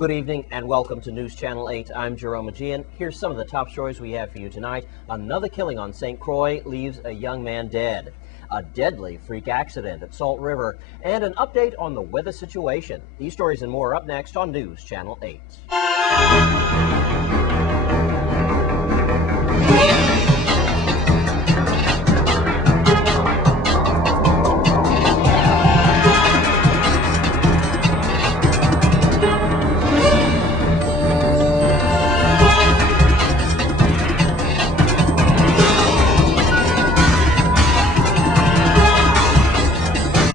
Good evening and welcome to News Channel 8. I'm Jerome Aegean. Here's some of the top stories we have for you tonight. Another killing on St. Croix leaves a young man dead. A deadly freak accident at Salt River. And an update on the weather situation. These stories and more up next on News Channel 8.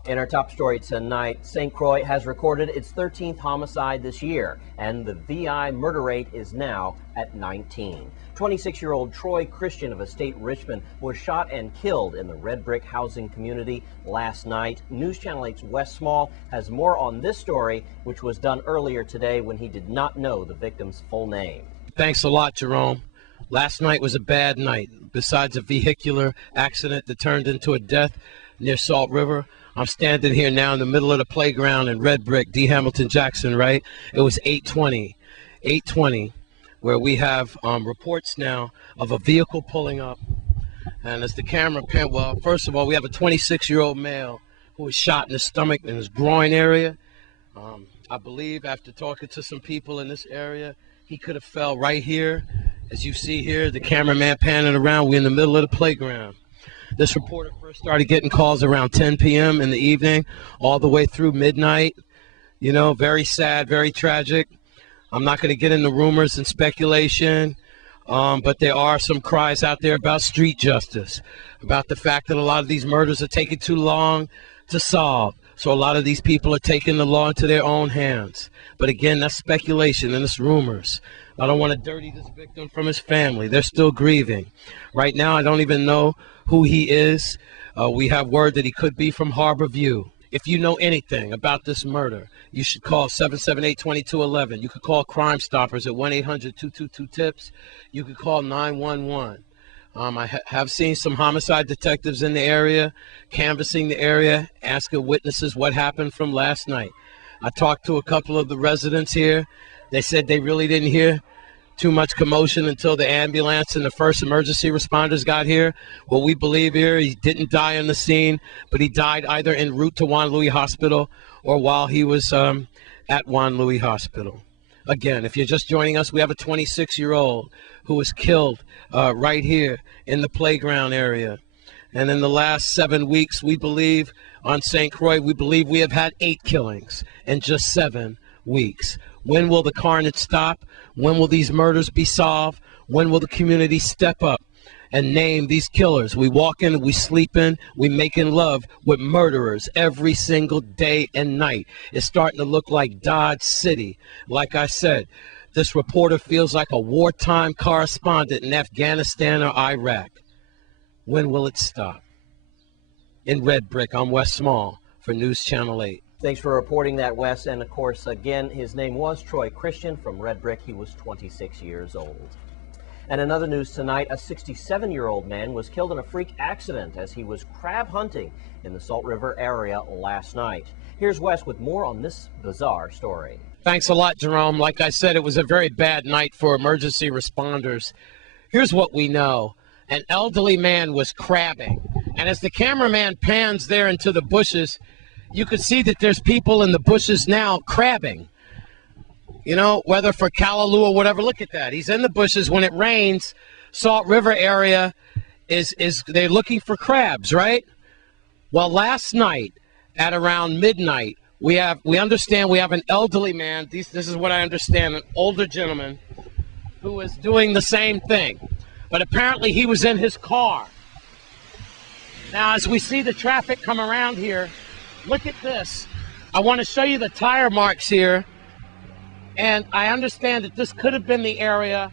In our top story tonight, St. Croix has recorded its 13th homicide this year, and the VI murder rate is now at 19. 26-year-old Troy Christian of Estate Richmond was shot and killed in the red brick housing community last night. News Channel 8's Wes Small has more on this story, which was done earlier today when he did not know the victim's full name. Thanks a lot, Jerome. Last night was a bad night. Besides a vehicular accident that turned into a death near Salt River, I'm standing here now in the middle of the playground in Red Brick, D. Hamilton Jackson, right? It was 8:20, where we have reports now of a vehicle pulling up. And as the camera pan, well, first of all, we have a 26-year-old male who was shot in the stomach and his groin area. I believe after talking to some people in this area, he could have fell right here. As you see here, the cameraman panning around, we're in the middle of the playground. This reporter first started getting calls around 10 p.m. in the evening, all the way through midnight. You know, very sad, very tragic. I'm not going to get into rumors and speculation, but there are some cries out there about street justice, about the fact that a lot of these murders are taking too long to solve. So a lot of these people are taking the law into their own hands. But again, that's speculation and it's rumors. I don't want to dirty this victim from his family. They're still grieving. Right now, I don't even know who he is. We have word that he could be from Harbor View. If you know anything about this murder, you should call 778-2211. You could call Crime Stoppers at 1-800-222-TIPS. You could call 911. I have seen some homicide detectives in the area, canvassing the area, asking witnesses what happened from last night. I talked to a couple of the residents here. They said they really didn't hear too much commotion until the ambulance and the first emergency responders got here. What we believe here, he didn't die on the scene, but he died either en route to Juan Louis Hospital or while he was at Juan Louis Hospital. Again, if you're just joining us, we have a 26-year-old who was killed right here in the playground area. And in the last 7 weeks, we believe on St. Croix, we believe we have had 8 killings in just 7 weeks. When will the carnage stop? When will these murders be solved? When will the community step up and name these killers? We walk in, we sleep in, we making love with murderers every single day and night. It's starting to look like Dodge City. Like I said, this reporter feels like a wartime correspondent in Afghanistan or Iraq. When will it stop? In Red Brick, I'm Wes Small for News Channel 8. Thanks for reporting that, Wes. And of course, again, his name was Troy Christian from Red Brick. He was 26 years old. And in other news tonight, a 67-year-old man was killed in a freak accident as he was crab hunting in the Salt River area last night. Here's Wes with more on this bizarre story. Thanks a lot, Jerome. Like I said, it was a very bad night for emergency responders. Here's what we know. An elderly man was crabbing. And as the cameraman pans there into the bushes, you can see that there's people in the bushes now crabbing. You know, whether for callaloo or whatever. Look at that. He's in the bushes. When it rains, Salt River area is they're looking for crabs, right? Well, last night at around midnight, we understand we have an elderly man. This is what I understand, an older gentleman who is doing the same thing. But apparently he was in his car. Now, as we see the traffic come around here, look at this. I want to show you the tire marks here. And I understand that this could have been the area.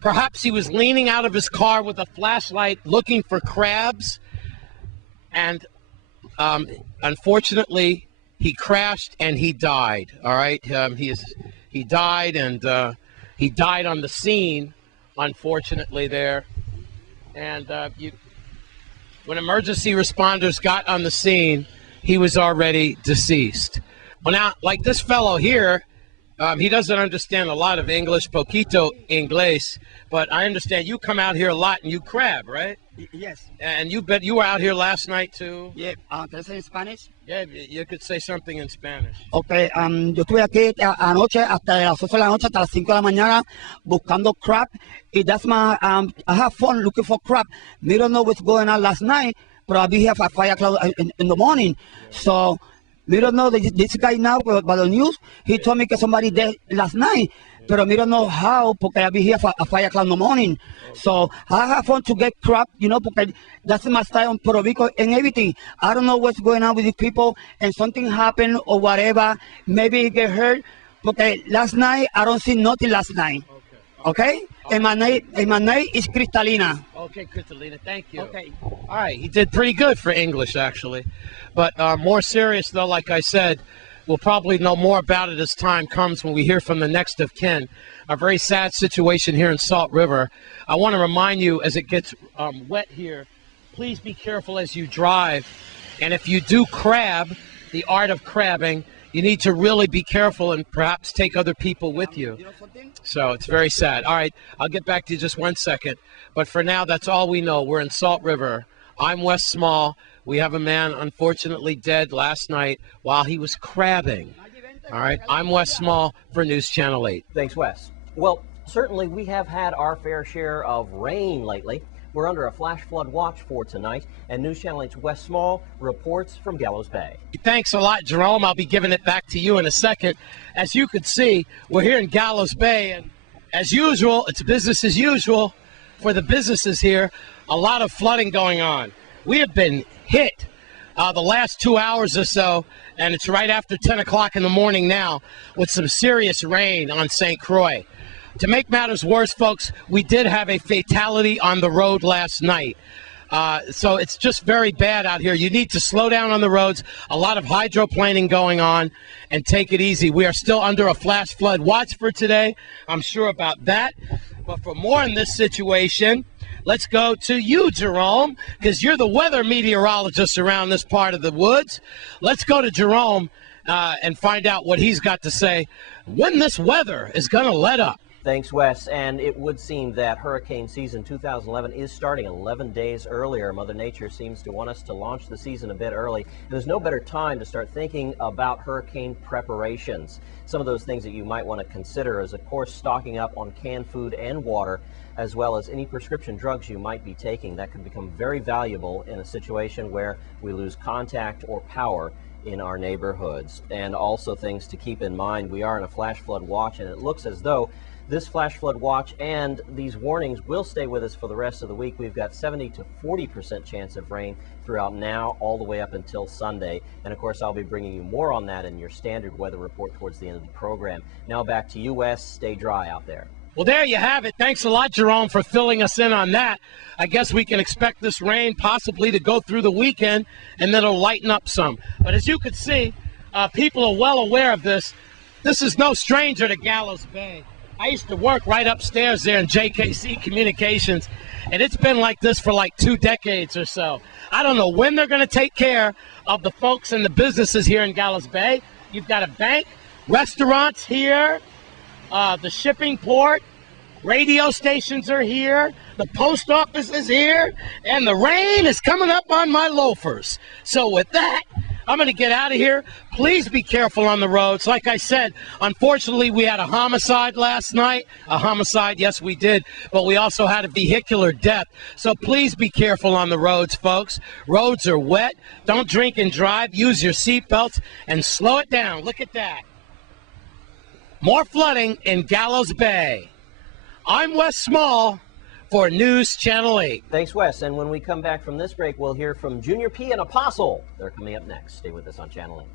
Perhaps he was leaning out of his car with a flashlight looking for crabs. And unfortunately, he crashed and he died. All right. He died, and he died on the scene, unfortunately, there. And when emergency responders got on the scene, he was already deceased. Well, now, like this fellow here, He doesn't understand a lot of English, poquito inglés, but I understand you come out here a lot and you crab, right? Yes. And you were out here last night too? Yeah. Can I say in Spanish? Yeah, you could say something in Spanish. Okay. Yo estuve aquí anoche hasta las 8 de la noche hasta las 5 de la mañana buscando crab. Y that's my I have fun looking for crab. We don't know what's going on last night, but I'll be here for 5 o'clock in the morning. So we don't know this guy now by the news. He told me that somebody dead last night, but we don't know how because I'll be here for 5 o'clock in the morning. So I have fun to get crap, because that's my style on Puerto Rico and everything. I don't know what's going on with these people and something happened or whatever. Maybe he get hurt. Because last night, I don't see nothing last night. Okay? And my name is Cristalina. Okay, Cristalina, thank you. Okay. All right, he did pretty good for English, actually. But more serious, though, like I said, we'll probably know more about it as time comes when we hear from the next of kin. A very sad situation here in Salt River. I want to remind you, as it gets wet here, please be careful as you drive. And if you do crab, the art of crabbing, you need to really be careful and perhaps take other people with you. So it's very sad. All right, I'll get back to you just 1 second. But for now, that's all we know. We're in Salt River. I'm Wes Small. We have a man unfortunately dead last night while he was crabbing. All right, I'm Wes Small for News Channel 8. Thanks, Wes. Well, certainly we have had our fair share of rain lately. We're under a flash flood watch for tonight, and News Channel 8's Wes Small reports from Gallows Bay. Thanks a lot, Jerome. I'll be giving it back to you in a second. As you can see, we're here in Gallows Bay, and as usual, it's business as usual for the businesses here. A lot of flooding going on. We have been hit the last 2 hours or so, and it's right after 10 o'clock in the morning now, with some serious rain on St. Croix. To make matters worse, folks, we did have a fatality on the road last night. So it's just very bad out here. You need to slow down on the roads. A lot of hydroplaning going on, and take it easy. We are still under a flash flood watch for today. I'm sure about that. But for more on this situation, let's go to you, Jerome, because you're the weather meteorologist around this part of the woods. Let's go to Jerome and find out what he's got to say when this weather is going to let up. Thanks, Wes. And it would seem that hurricane season 2011 is starting 11 days earlier. Mother Nature seems to want us to launch the season a bit early. There's no better time to start thinking about hurricane preparations. Some of those things that you might want to consider is, of course, stocking up on canned food and water, as well as any prescription drugs you might be taking. That could become very valuable in a situation where we lose contact or power in our neighborhoods. And also things to keep in mind, we are in a flash flood watch, and it looks as though this flash flood watch and these warnings will stay with us for the rest of the week. We've got 70 to 40% chance of rain throughout now all the way up until Sunday. And of course, I'll be bringing you more on that in your standard weather report towards the end of the program. Now back to you, Wes. Stay dry out there. Well, there you have it. Thanks a lot, Jerome, for filling us in on that. I guess we can expect this rain possibly to go through the weekend, and then it'll lighten up some. But as you can see, people are well aware of this. This is no stranger to Gallows Bay. I used to work right upstairs there in JKC Communications, and it's been like this for like 2 decades or so. I don't know when they're going to take care of the folks and the businesses here in Gallows Bay. You've got a bank, restaurants here, the shipping port, radio stations are here, the post office is here, and the rain is coming up on my loafers. So with that, I'm going to get out of here. Please be careful on the roads. Like I said, unfortunately, we had a homicide last night. A homicide, yes, we did. But we also had a vehicular death. So please be careful on the roads, folks. Roads are wet. Don't drink and drive. Use your seatbelts and slow it down. Look at that. More flooding in Gallows Bay. I'm Wes Small for News Channel 8. Thanks, Wes. And when we come back from this break, we'll hear from Junior P and Apostle. They're coming up next. Stay with us on Channel 8.